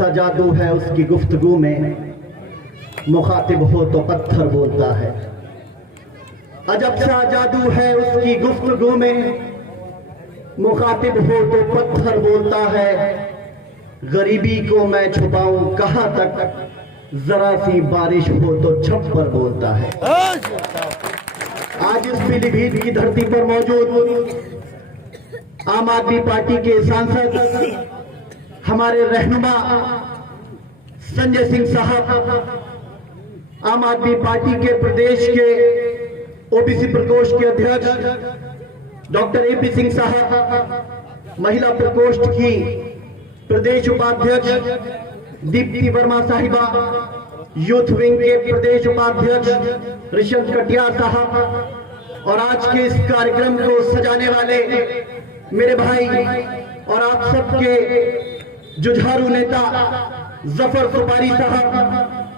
सा जादू है उसकी गुफ्तगू में, मुखातिब हो तो पत्थर बोलता है। अजब सा जादू है उसकी गुफ्तगू में, मुखातिब हो तो पत्थर बोलता है। गरीबी को मैं छुपाऊं कहां तक, जरा सी बारिश हो तो छप्पर बोलता है। आज इस पीलीभीत की धरती पर मौजूद आम आदमी पार्टी के सांसद हमारे रहनुमा संजय सिंह साहब, आम आदमी पार्टी के प्रदेश के ओबीसी प्रकोष्ठ के अध्यक्ष डॉक्टर एपी सिंह साहब, महिला प्रकोष्ठ की प्रदेश उपाध्यक्ष दीप्ति वर्मा साहिबा, यूथ विंग के प्रदेश उपाध्यक्ष ऋषभ कटियार साहब, और आज के इस कार्यक्रम को सजाने वाले मेरे भाई और आप सबके जुझारू नेता जफर सुपारी साहब,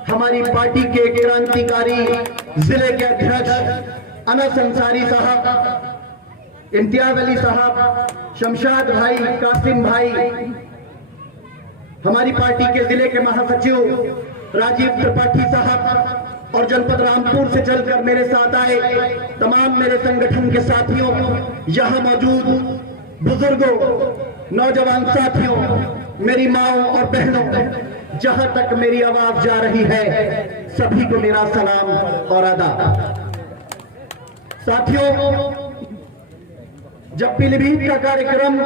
हमारी पार्टी के क्रांतिकारी जिले के अध्यक्ष अनस अंसारी साहब, इम्तियाज अली साहब, शमशाद भाई, कासिम भाई, हमारी पार्टी के जिले के महासचिव राजीव त्रिपाठी साहब, और जनपद रामपुर से चलकर मेरे साथ आए तमाम मेरे संगठन के साथियों, यहां मौजूद बुजुर्गों, नौजवान साथियों, मेरी माओं और बहनों, जहां तक मेरी आवाज जा रही है सभी को मेरा सलाम और आदाब। साथियों, जब पीलीभीत का कार्यक्रम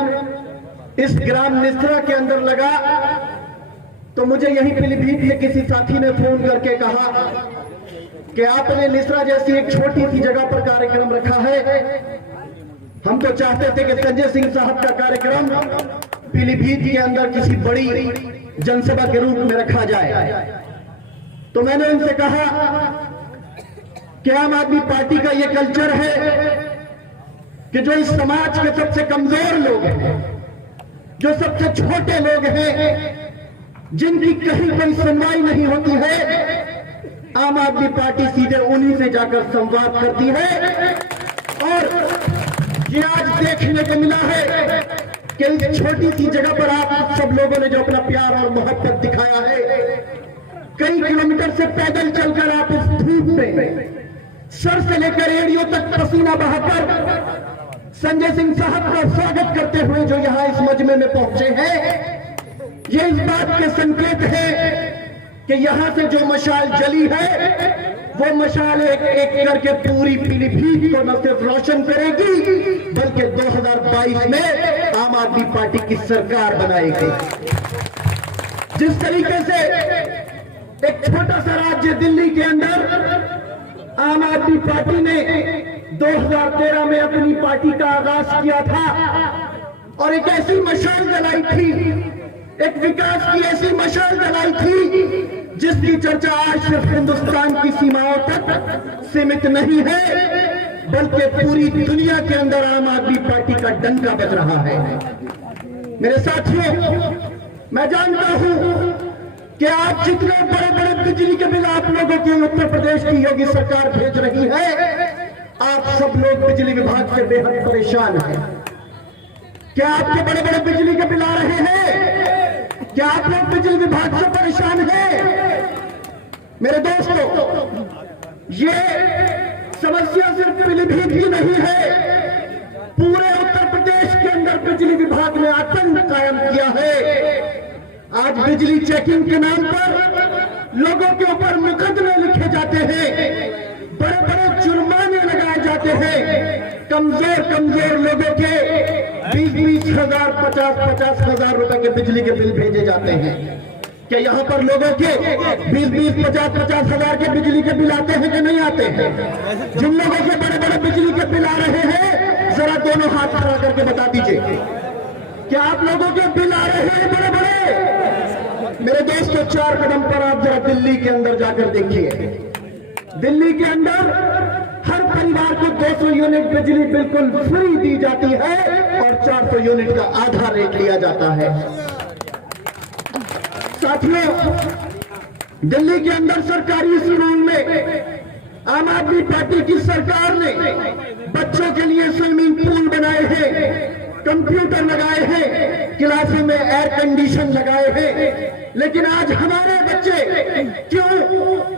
इस ग्राम निस्रा के अंदर लगा तो मुझे यही पीलीभीत के किसी साथी ने फोन करके कहा कि आपने निस्रा जैसी एक छोटी सी जगह पर कार्यक्रम रखा है, हम तो चाहते थे कि संजय सिंह साहब का कार्यक्रम पीलीभीत के अंदर किसी बड़ी जनसभा के रूप में रखा जाए। तो मैंने उनसे कहा कि आम आदमी पार्टी का यह कल्चर है कि जो इस समाज के सबसे कमजोर लोग हैं, जो सबसे छोटे लोग हैं, जिनकी कहीं कोई सुनवाई नहीं होती है, आम आदमी पार्टी सीधे उन्हीं से जाकर संवाद करती है। और ये आज देखने को मिला है कि इस छोटी सी जगह पर आप सब लोगों ने जो अपना प्यार और मोहब्बत दिखाया है, कई किलोमीटर से पैदल चलकर आप इस धूप में सर से लेकर एड़ियों तक पसीना बहाकर संजय सिंह साहब का स्वागत करते हुए जो यहां इस मजमे में पहुंचे हैं, ये इस बात के संकेत है कि यहां से जो मशाल जली है वो मशाल एक एक करके पूरी पीलीभीत को न सिर्फ रोशन करेगी बल्कि 2022 में आम आदमी पार्टी की सरकार बनाएगी। जिस तरीके से एक छोटा सा राज्य दिल्ली के अंदर आम आदमी पार्टी ने 2013 में अपनी पार्टी का आगाज किया था और एक ऐसी मशाल जलाई थी, एक विकास की ऐसी मशाल जलाई थी जिसकी चर्चा आज सिर्फ हिंदुस्तान की सीमाओं तक सीमित नहीं है बल्कि पूरी दुनिया के अंदर आम आदमी पार्टी का डंका बज रहा है। मेरे साथियों, मैं जानता हूं कि आज जितने बड़े बड़े बिजली के बिल आप लोगों की उत्तर प्रदेश की योगी सरकार भेज रही है, आप सब लोग बिजली विभाग से बेहद परेशान हैं। क्या आपके बड़े बड़े बिजली के बिल आ रहे हैं? क्या आप लोग बिजली विभाग से परेशान हैं? मेरे दोस्तों, ये समस्या सिर्फ पीलीभीत की नहीं है, पूरे उत्तर प्रदेश के अंदर बिजली विभाग ने आतंक कायम किया है। आज बिजली चेकिंग के नाम पर लोगों के ऊपर मुकदमे लिखे जाते हैं, बड़े बड़े जुर्माने लगाए जाते हैं, कमजोर लोगों के 20-20 हजार 50-50 हजार रुपए के बिजली के बिल भेजे जाते हैं। क्या यहाँ पर लोगों के 20-20 50-50 हजार के बिजली के बिल आते हैं कि नहीं आते हैं? जिन लोगों के बड़े बड़े बिजली के बिल आ रहे हैं जरा दोनों हाथ खड़ा करके बता दीजिए, क्या आप लोगों के बिल आ रहे हैं बड़े बड़े? मेरे दोस्तों, 4 कदम पर आप जरा दिल्ली के अंदर जाकर देखिए। दिल्ली के अंदर हर परिवार को 200 यूनिट बिजली बिल्कुल फ्री दी जाती है और 400 यूनिट का आधा रेट लिया जाता है। साथियों, दिल्ली के अंदर सरकारी स्कूल में आम आदमी पार्टी की सरकार ने बच्चों के लिए स्विमिंग पूल बनाए हैं, कंप्यूटर लगाए हैं, क्लासों में एयर कंडीशन लगाए हैं, लेकिन आज हमारे बच्चे क्यों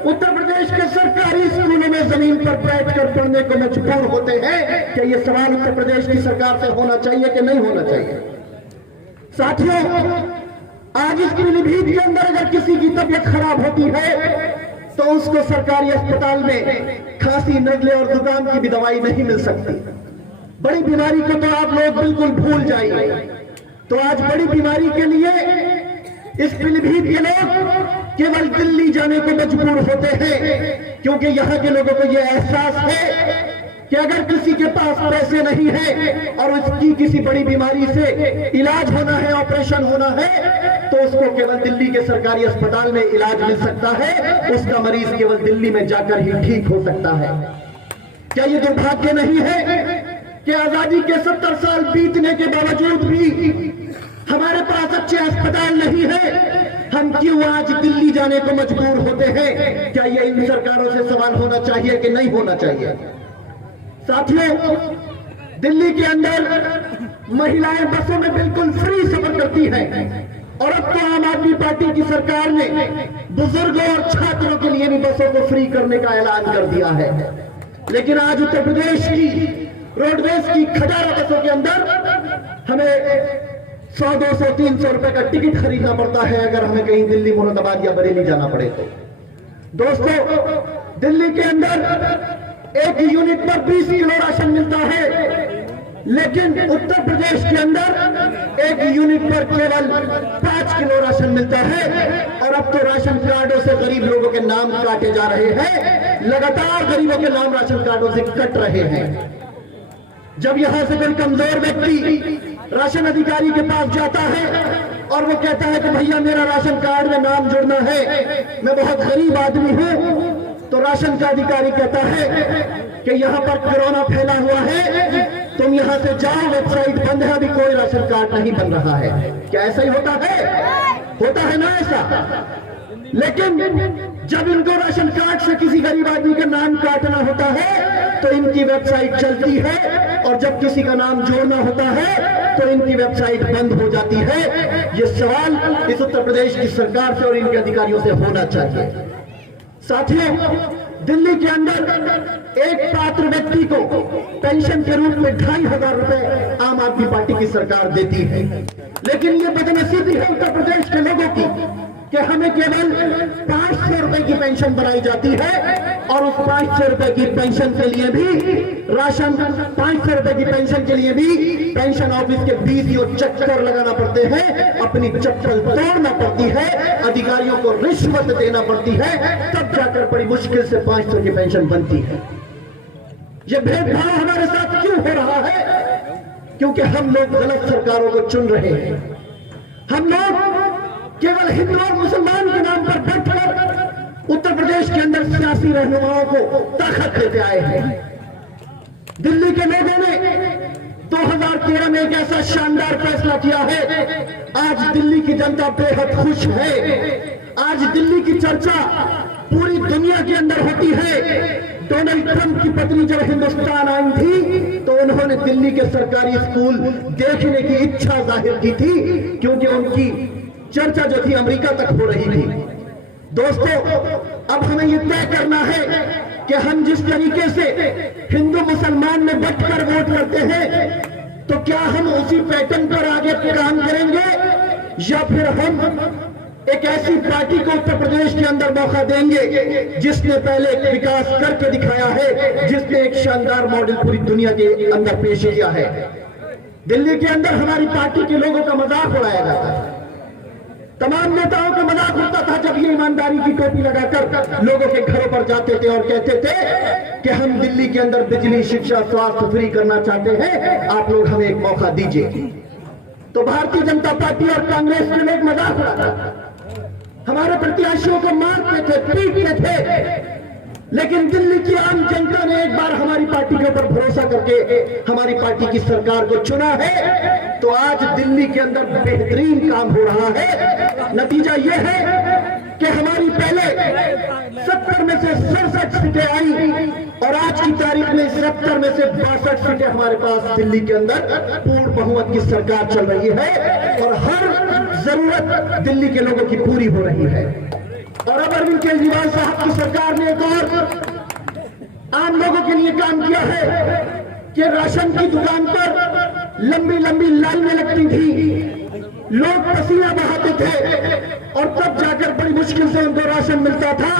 उत्तर प्रदेश के सरकारी स्कूलों में जमीन पर बैठकर पढ़ने को मजबूर होते हैं? क्या ये सवाल उत्तर प्रदेश की सरकार से होना चाहिए कि नहीं होना चाहिए? साथियों, आज इस पीलीभीत के अंदर अगर किसी की तबीयत खराब होती है तो उसको सरकारी अस्पताल में खांसी, नजले और जुकाम की भी दवाई नहीं मिल सकती। बड़ी बीमारी को तो आप लोग बिल्कुल भूल जाइए। तो आज बड़ी बीमारी के लिए इस पीलीभीत के लोग केवल दिल्ली जाने को मजबूर होते हैं, क्योंकि यहाँ के लोगों को यह एहसास है कि अगर किसी के पास पैसे नहीं है और उसकी किसी बड़ी बीमारी से इलाज होना है, ऑपरेशन होना है, तो उसको केवल दिल्ली के सरकारी अस्पताल में इलाज मिल सकता है। उसका मरीज केवल दिल्ली में जाकर ही ठीक हो सकता है। क्या ये दुर्भाग्य नहीं है कि आजादी के 70 साल बीतने के बावजूद भी हमारे पास अच्छे अस्पताल नहीं है? हम क्यों आज दिल्ली जाने को मजबूर होते हैं? क्या ये इन सरकारों से सवाल होना चाहिए कि नहीं होना चाहिए? साथियों, दिल्ली के अंदर महिलाएं बसों में बिल्कुल फ्री सफर करती हैं और अब तो आम आदमी पार्टी की सरकार ने बुजुर्गों और छात्रों के लिए भी बसों को फ्री करने का ऐलान कर दिया है। लेकिन आज उत्तर प्रदेश की रोडवेज की खजाना बसों के अंदर हमें 100, 200, 300 रुपए का टिकट खरीदना पड़ता है अगर हमें कहीं दिल्ली, मुरादाबाद या बरेली जाना पड़े तो। दोस्तों, दिल्ली के अंदर एक यूनिट पर 20 किलो राशन मिलता है, लेकिन उत्तर प्रदेश के अंदर एक यूनिट पर केवल 5 किलो राशन मिलता है। और अब तो राशन कार्डों से गरीब लोगों के नाम काटे जा रहे हैं। लगातार गरीबों के नाम राशन कार्डों से कट रहे हैं। जब यहां से कोई कमजोर व्यक्ति राशन अधिकारी के पास जाता है और वो कहता है कि भैया मेरा राशन कार्ड में नाम जुड़ना है, मैं बहुत गरीब आदमी हूं, तो राशन का अधिकारी कहता है कि यहाँ पर कोरोना फैला हुआ है, तुम यहाँ से जाओ, वेबसाइट बंद है, अभी कोई राशन कार्ड नहीं बन रहा है। क्या ऐसा ही होता है ना ऐसा? लेकिन जब इनको राशन कार्ड से किसी गरीब आदमी का नाम काटना होता है तो इनकी वेबसाइट चलती है, और जब किसी का नाम जोड़ना होता है तो इनकी वेबसाइट बंद हो जाती है। ये सवाल इस उत्तर प्रदेश की सरकार से और इनके अधिकारियों से होना चाहिए। साथियों, दिल्ली के अंदर एक पात्र व्यक्ति को पेंशन के रूप में 2500 रुपए आम आदमी पार्टी की सरकार देती है। लेकिन ये बदनसीबी है उत्तर प्रदेश के लोगों की कि हमें केवल 500 रुपए की पेंशन बनाई जाती है, और उस 500 रुपए की पेंशन के लिए भी राशन, 500 रुपए की पेंशन के लिए भी पेंशन ऑफिस के 20 चक्कर लगाना पड़ते हैं, अपनी चप्पल तोड़ना पड़ती है, अधिकारियों को रिश्वत देना पड़ती है, तब जाकर बड़ी मुश्किल से 500 की पेंशन बनती है। यह भेदभाव हमारे साथ क्यों हो रहा है? क्योंकि हम लोग गलत सरकारों को चुन रहे हैं। हम लोग केवल हिंदू और मुसलमान के नाम पर बैठकर उत्तर प्रदेश के अंदर सियासी रहनुमाओं को ताकत देते आए हैं। दिल्ली के लोगों ने 2013 में एक ऐसा शानदार फैसला किया है। आज दिल्ली की जनता बेहद खुश है। आज दिल्ली की चर्चा पूरी दुनिया के अंदर होती है। डोनाल्ड ट्रंप की पत्नी जब हिंदुस्तान आई थी तो उन्होंने दिल्ली के सरकारी स्कूल देखने की इच्छा जाहिर की थी, क्योंकि उनकी चर्चा जो थी अमेरिका तक हो रही थी। दोस्तों, अब हमें यह तय करना है कि हम जिस तरीके से हिंदू मुसलमान में बंटकर वोट करते हैं, तो क्या हम उसी पैटर्न पर आगे काम करेंगे, या फिर हम एक ऐसी पार्टी को उत्तर प्रदेश के अंदर मौका देंगे जिसने पहले विकास करके दिखाया है, जिसने एक शानदार मॉडल पूरी दुनिया के अंदर पेश किया है। दिल्ली के अंदर हमारी पार्टी के लोगों का मजाक उड़ाया जाता है। तमाम नेताओं का मजाक होता था जब ये ईमानदारी की टोपी लगाकर लोगों के घरों पर जाते थे और कहते थे कि हम दिल्ली के अंदर बिजली, शिक्षा, स्वास्थ्य फ्री करना चाहते हैं, आप लोग हमें एक मौका दीजिए। तो भारतीय जनता पार्टी और कांग्रेस के लोग मजाक उड़ाते थे, हमारे प्रत्याशियों को मारते थे, पीटते थे। लेकिन दिल्ली की आम जनता ने एक बार हमारी पार्टी के ऊपर भरोसा करके हमारी पार्टी की सरकार को चुना है, तो आज दिल्ली के अंदर बेहतरीन काम हो रहा है। नतीजा यह है कि हमारी पहले 70 में से 67 सीटें आई, और आज की तारीख में 70 में से 62 सीटें हमारे पास दिल्ली के अंदर पूर्ण बहुमत की सरकार चल रही है। और हर जरूरत दिल्ली के लोगों की पूरी हो रही है। और अब अरविंद केजरीवाल साहब की सरकार ने एक और आम लोगों के लिए काम किया है कि राशन की दुकान पर लंबी लंबी लाइनें लगती थी, लोग पसीना बहाते थे और तब जाकर बड़ी मुश्किल से उनको राशन मिलता था।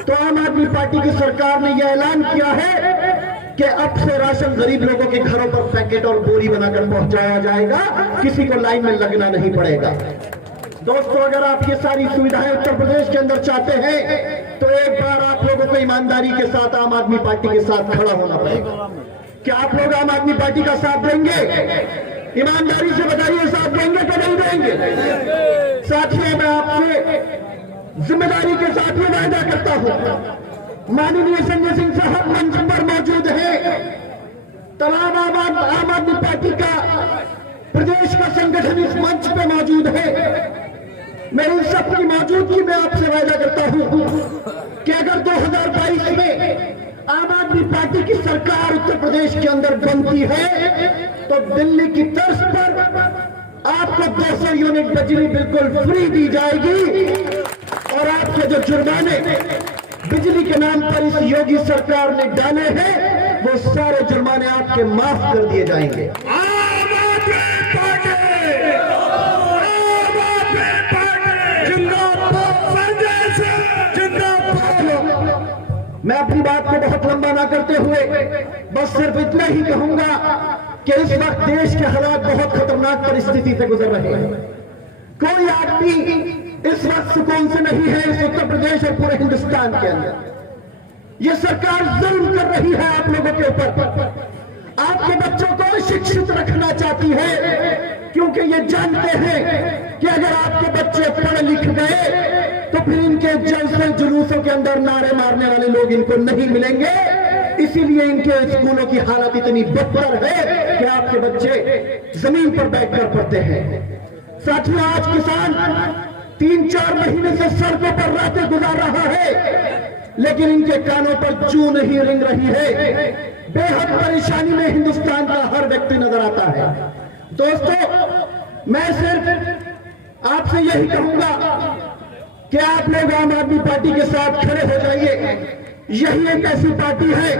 तो आम आदमी पार्टी की सरकार ने यह ऐलान किया है कि अब से राशन गरीब लोगों के घरों पर पैकेट और बोरी बनाकर पहुंचाया जाएगा, किसी को लाइन में लगना नहीं पड़ेगा। दोस्तों, अगर आप ये सारी सुविधाएं उत्तर प्रदेश के अंदर चाहते हैं तो एक बार आप लोगों को ईमानदारी के साथ आम आदमी पार्टी के साथ खड़ा होना पड़ेगा। क्या आप लोग आम आदमी पार्टी का साथ देंगे? ईमानदारी से बताइए, साथ देंगे कि नहीं देंगे? साथियों, मैं आपसे जिम्मेदारी के साथ ये वायदा करता हूं, माननीय संजय सिंह साहब मंच पर मौजूद हैं, तमाम आम आदमी पार्टी का प्रदेश का संगठन इस मंच पे मौजूद है। मेरी सबकी मौजूदगी में आपसे वायदा करता हूं कि अगर 2022 में आम आदमी पार्टी की सरकार उत्तर प्रदेश के अंदर बनती है तो दिल्ली की तर्ज पर आपको 200 यूनिट बिजली बिल्कुल फ्री दी जाएगी और आपके जो जुर्माने बिजली के नाम पर इस योगी सरकार ने डाले हैं वो सारे जुर्माने आपके माफ कर दिए जाएंगे। मैं अपनी बात को बहुत लंबा ना करते हुए बस सिर्फ इतना ही कहूंगा कि इस वक्त देश के हालात बहुत खतरनाक परिस्थिति से गुजर रहे हैं। कोई आदमी इस वक्त सुकून से नहीं है इस उत्तर प्रदेश और पूरे हिंदुस्तान के अंदर। ये सरकार जुल्म कर रही है आप लोगों के ऊपर, आपके बच्चों को शिक्षित रखना चाहती है क्योंकि ये जानते हैं कि अगर आपके बच्चे पढ़ लिख गए तो फिर इनके जलसे जुलूसों के अंदर नारे मारने वाले लोग इनको नहीं मिलेंगे। इसीलिए इनके स्कूलों की हालत इतनी बदतर है कि आपके बच्चे जमीन पर बैठकर पढ़ते हैं। साथियों, आज किसान 3-4 महीने से सड़कों पर रातें गुजार रहा है लेकिन इनके कानों पर जूं नहीं रिंग रही है। बेहद परेशानी में हिंदुस्तान का हर व्यक्ति नजर आता है। दोस्तों, मैं सिर्फ आपसे यही कहूंगा कि आप लोग आम आदमी पार्टी के साथ खड़े हो जाइए। यही एक ऐसी पार्टी है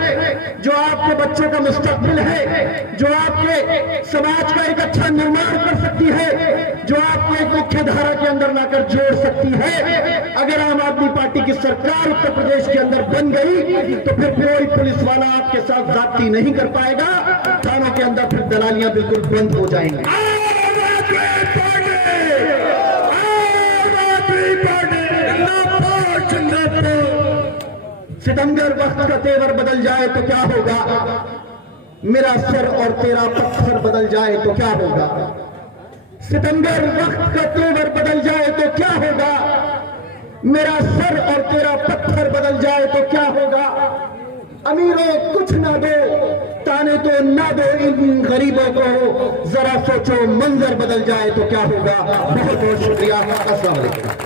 जो आपके बच्चों का मुस्तकबिल है, जो आपके समाज का एक अच्छा निर्माण कर सकती है, जो आपको एक मुख्य धारा के अंदर लाकर जोड़ सकती है। अगर आम आदमी पार्टी की सरकार उत्तर प्रदेश के अंदर बन गई तो फिर कोई पुलिस वाला आपके साथ जाती नहीं कर पाएगा। थानों के अंदर फिर दलालियां बिल्कुल बंद हो जाएंगी। सितंबर वक्त का तेवर बदल जाए तो क्या होगा? मेरा सर और तेरा पत्थर बदल जाए तो क्या होगा? सितंबर वक्त का तेवर बदल जाए तो क्या होगा? मेरा सर और तेरा पत्थर बदल जाए तो क्या होगा? अमीरों कुछ ना दो, ताने तो ना दो इन गरीबों को, जरा सोचो मंजर बदल जाए तो क्या होगा? बहुत बहुत शुक्रिया। अस्सलाम वालेकुम।